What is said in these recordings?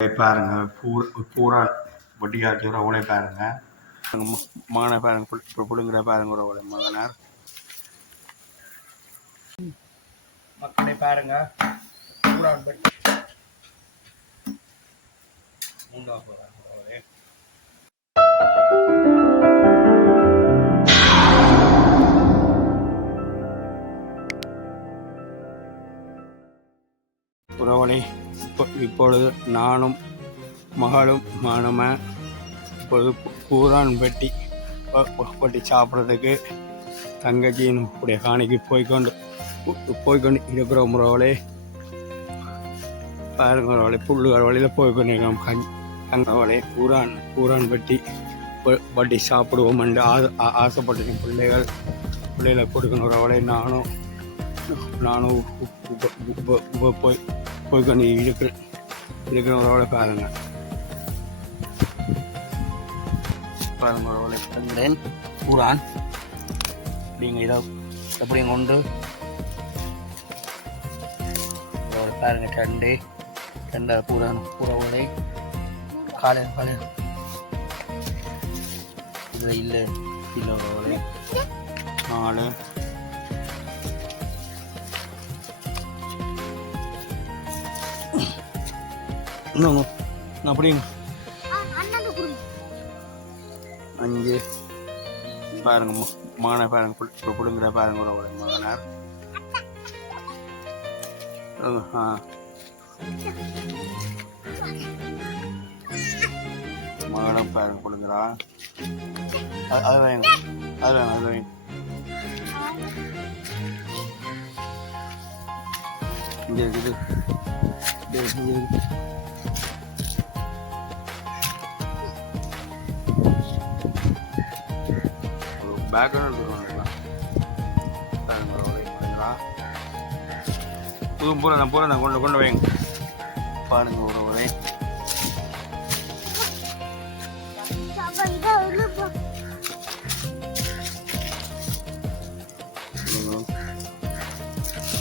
பாருங்க பூரா வட்டியாச்சுற உடனே பாருங்க மகனை பாருங்க பிடுங்குற பாருங்க ஒரு மகனார் மக்களை பாருங்க பூரா வட்டி உறவனை இப்பொழுது நானும் மகளும் மானம இப்பொழுது பூரான் வெட்டி சாப்பிட்றதுக்கு தங்கச்சியின் உடைய காணிக்கு போய்கொண்டு இருக்கிற உறவளே பாருங்க உறவளை புல்லுகிற வழியில் போய்கொண்டிருக்கோம் தங்கவளை பூரான் வெட்டி சாப்பிடுவோம் என்று ஆசைப்பட்டு பிள்ளைகளை கொடுக்கணும் உறவளை நானும் போய்கொண்டு இருக்கிறவங்களோட பாருங்க உறவுகளை தந்தேன் பூரான் நீங்கள் இதை எப்படி கொண்டு பாருங்க ரெண்டா பூரான் உறவுகளை காலையில் இதில் இல்லை உறவுகளை 4 இன்னும் அப்படிங்க 5 பாருங்க மகனை பாருங்க பிடுங்குற பாருங்க ஒரு மகனார் மகனை பாருங்க பிடுங்குறா அது வேணும் அது வேணும் இங்கே இருக்குது பேக்ரவுண்ட் பூரா கொண்டு வைங்க பாருங்க ஒரு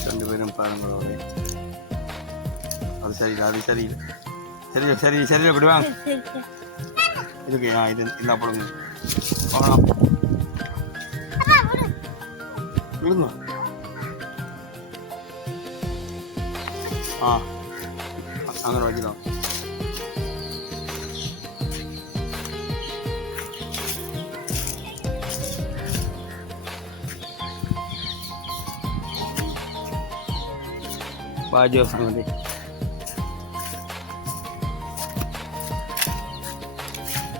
ரெண்டு பேரும் பாருங்க அது சரியில்லை அப்படி வாங்க இதுக்கு இது இல்லை போடுங்க போகலாம் விடுங்க அங்கே வைக்கலாம் பாஜோ சங்கதி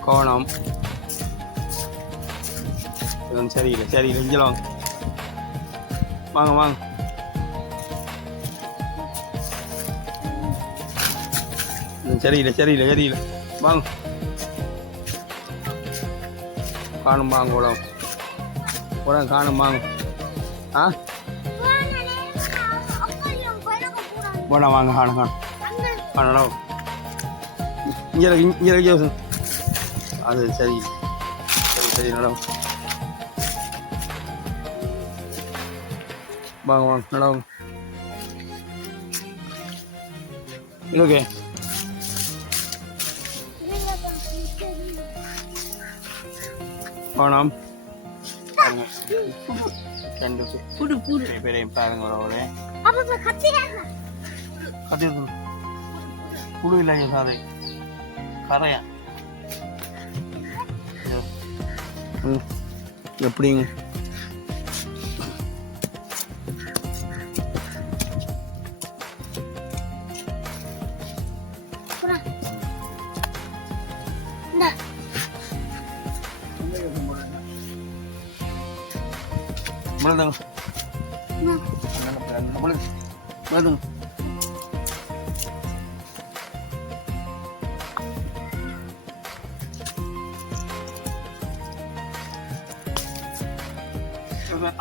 கோணம் சரியில்லை இங்கே வாங்க சரியில்லை வாங்க காணும் வாங்க உடம்பு காணும் வாங்க போனா வாங்க காணும் இங்கே அது சரி நடம் வாங்க நடம் ஓகே போனோம் ரெண்டு பேரையும் பாருங்க உறவுகளே கத்தி புழு இல்லைங்க சாதை கரையா எப்படிங்க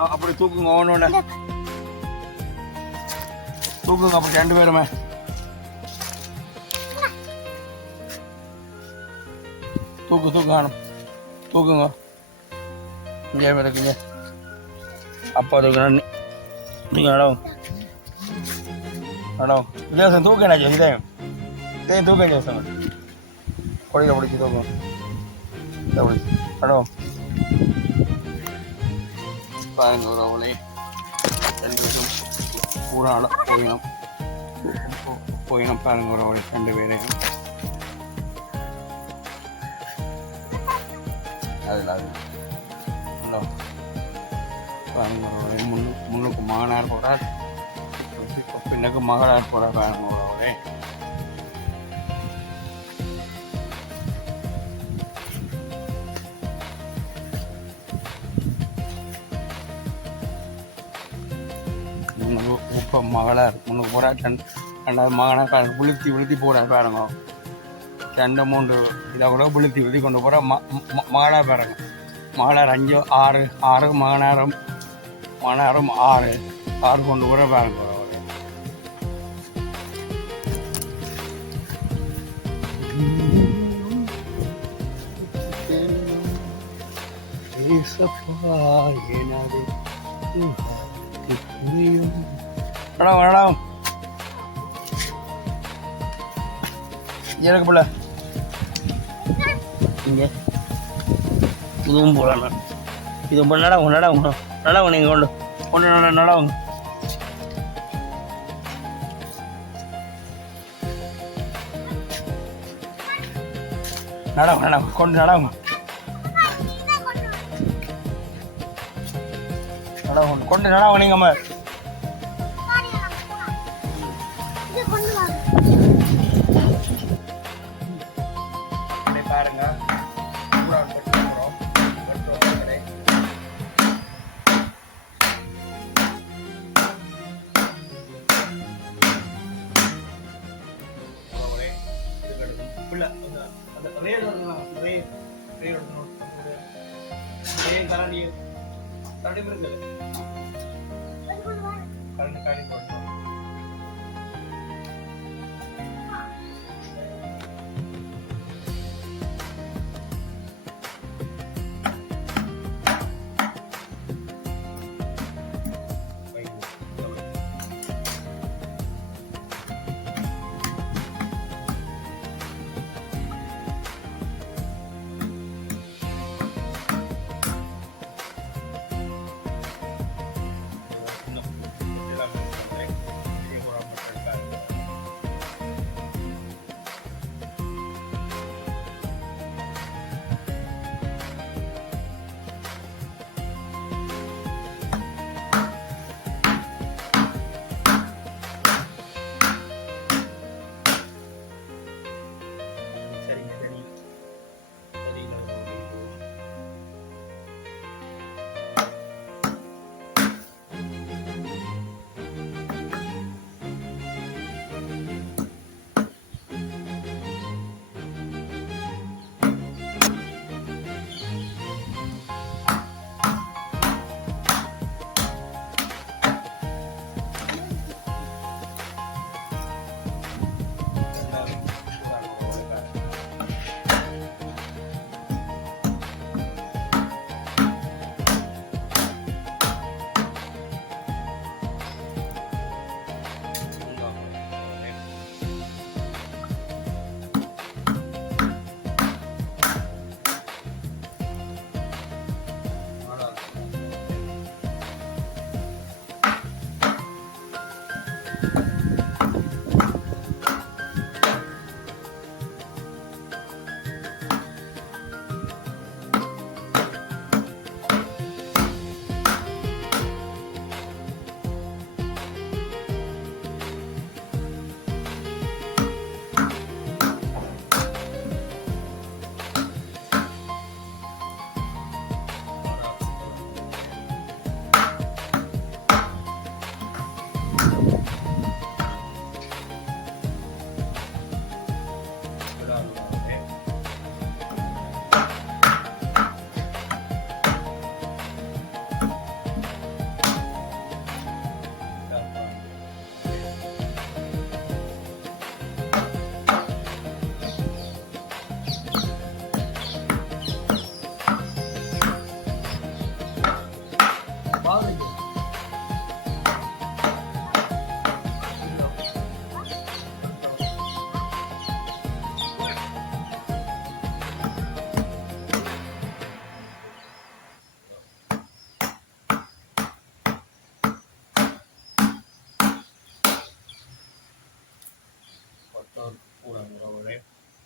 அப்படி தூக்குங்க ஒன்னோட தூக்குங்க அப்படி ரெண்டு பேருமே தூக்கு காணும் தூக்குங்க இங்கே இருக்குங்க அப்பா தூக்குறேன் நீங்கள் நடம் வித்தியாசம் தூக்க என்ன இதே தூக்கம் யோசனை கொடியில் பிடிச்சி தூக்கம் பிடிச்சி படம் பாருங்க ஒரு அவளை பூராட போயினம் பாருங்க ஒரு அவளை 2 பேரையும் அதில் அது பாருங்க ஒரு அவளை முன்னுக்கு மகனார் போகிறார் பின்னுக்கு மகளார் போகிறார் பாருங்க ஒரு அவளை இப்போ மகளார் முன்னுக்கு போகிறா 2வது மகனாக விழுத்தி போகிறார் பாருங்க 2 3 இதை கூட விழுத்தி கொண்டு போகிற மகளார் பாருங்க மகளார் 5 6 மகனாரும் 6 கொண்டு போகிற பாருங்க வேணாம் எனக்கு போல இங்கே இதுவும் போகலாம் இது நடவுங்க நீங்கள் கொண்டு நடவுங்க கொண்டு நடவுங்க கொண்டு நடவுங்க நீங்கள் பாருங்க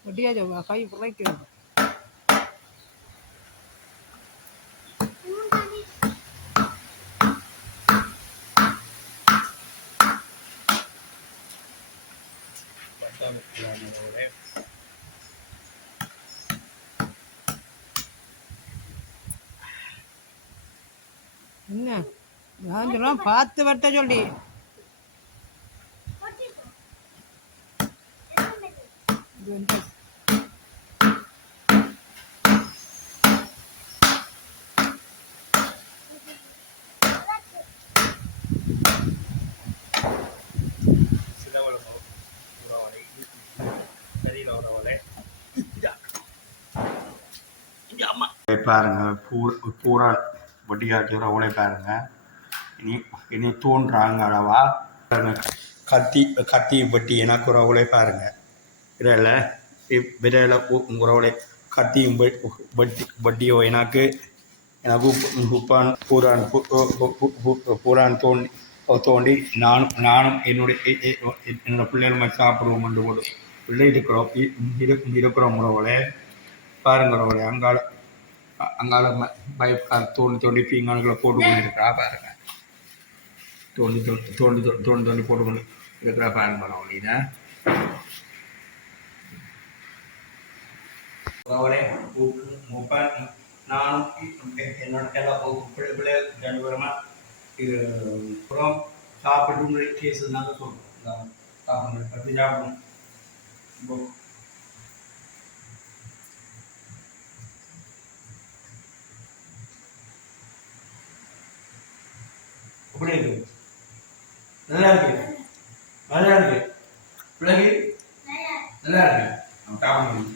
வெட்டியா கை புரைக்கிறது. என்ன நான் சொல்லுவேன் பார்த்து வெட்ட சொல்லி. பாருங்க பூரா வட்டியாட்டு ரவுளை பாருங்க. இனி இனி தோன்றாங்க அளவா கத்தி வட்டி எனக்கு ரவுளை பாருங்க. விரையில் உறவுளை கத்தியும் வட்டியோ எனக்கு உப்பான் பூரான் தோண்டி நானும் என்னோட பிள்ளைகள் சாப்பிடுவோம் என்று போட்டு பிள்ளை இருக்கிறோம் உறவுகளே பாருங்க உறவுகளே. அங்கால தோண்டி பீங்கானுக்குள்ள போட்டு கொண்டு இருக்கிறா பாருங்க. தோண்டி போட்டு கொண்டு இருக்கிறா பாருங்க உறவுகளே. நானும் என்னோட எல்லா பிள்ளைகள் 2 பேருமா இது புறம் சாப்பிட்டு கேஸ் நாங்கள் சொல்கிறோம். சாப்பிடணும் எப்படி இருக்கு? நல்லா இருக்கு. நல்லா இருக்கு பிள்ளைக்கு நல்லா இருக்கு. சாப்பிடணும்.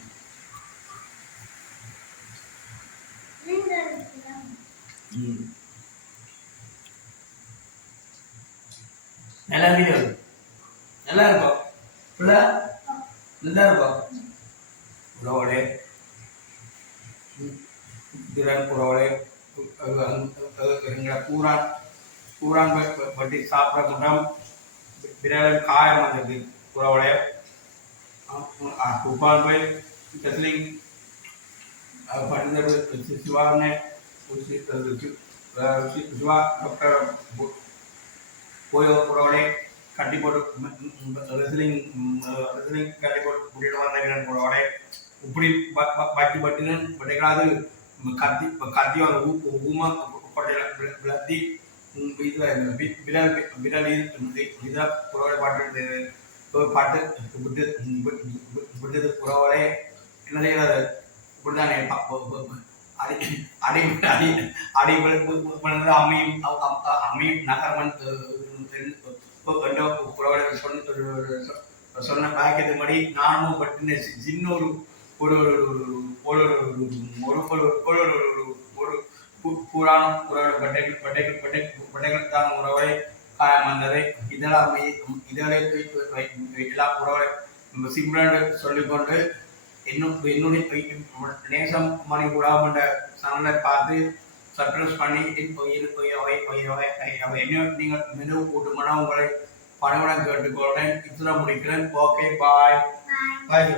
நல்லா இருக்கு. நல்லா இருக்கும் பிள்ளை நல்லா இருக்கும் உறவுகளே. உறவுகளே எங்களை பூரான் வட்டி சாப்பிட முன்னம் விரல் காயம் வந்தது உறவுகளே. உப்பான் போய் டெஸ்லிங் பண்ணிட்டு சிவானே சிவா டாக்டர் போய் உறவுகளே கட்டி போட்டு ரெஸ்லிங் கட்டி போட்டு கூட்டிட்டு வந்தேன் உறவுகளே. இப்படி பட்டுன்னு பட்டிக்காது கத்தி ஊமா விளத்தி விரல் இதை உறவுகளை பாட்டு விட்டது உறவுகளே. என்ன செய்யறது இப்படித்தானே அமையும் நகர்மன் சொன்ன பாக்கியத்துபடி நானும் பட்டின சின்ன ஒரு பூரானும் பட்டைகள் தான் உறவை காயம் வந்ததை இதெல்லாம் உறவை சிம்ரன் சொல்லிக்கொண்டு என்னுடைய நேசம் மணி கூடாம சேனலை பார்த்து சப்ஸ்கிரைப் பண்ணி நீங்கள் மெனு கூட்டுமனா உங்களை பணமுடன் கேட்டுக்கொள்கிறேன். இத்துடன் முடிக்கிறேன். ஓகே பாய் பாய்.